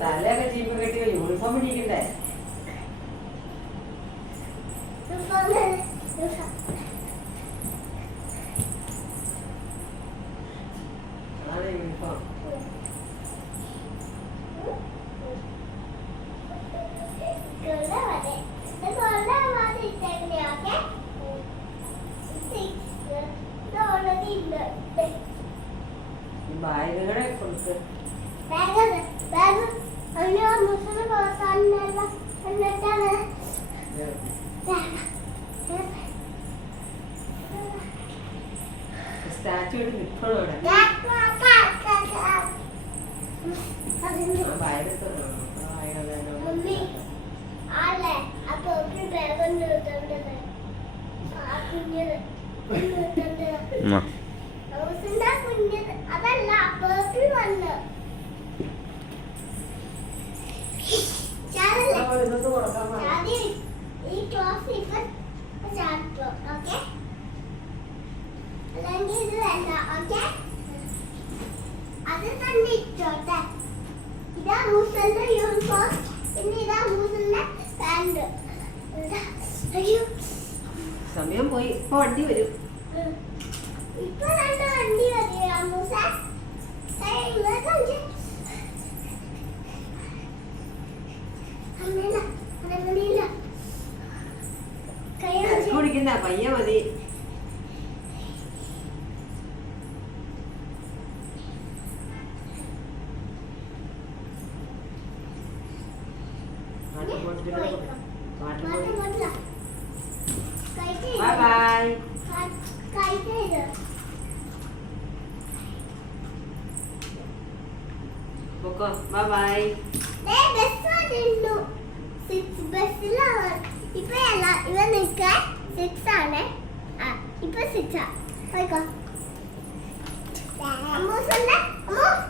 തലയൊക്കെ ചീപ്പ് കെട്ടി യൂണിഫോം ഇടിക്കണ്ടേ? അതാണ് യൂണിഫോം. ബാഗുകളെ കൊടുത്ത് സ്റ്റാച്ചു ഇട്ട് നിൽക്കണോ ഇവിടെ? അതല്ല ഈ ക്ലാസ് ഇപ്പൊ ഓക്കെ അല്ലെങ്കിൽ ഇത് വേണ്ട ഓക്കെ അത് തന്നെ ഇട്ടോട്ടെ. ഇതാ മൂസന്റെ യൂണിഫോം, പിന്നെ ഇതാ മൂസന്റെ പാന്റ്. അയ്യോ സമയം പോയി. ഇപ്പൊ വണ്ടി വരും. ഇപ്പൊ രണ്ട് വണ്ടി വരിക മൂസ. കുടിക്കുന്ന പയ്യ മതി. ഇവ നിൽക്കാൻ 6 ആണ്. ഇപ്പൊ 6 ആ.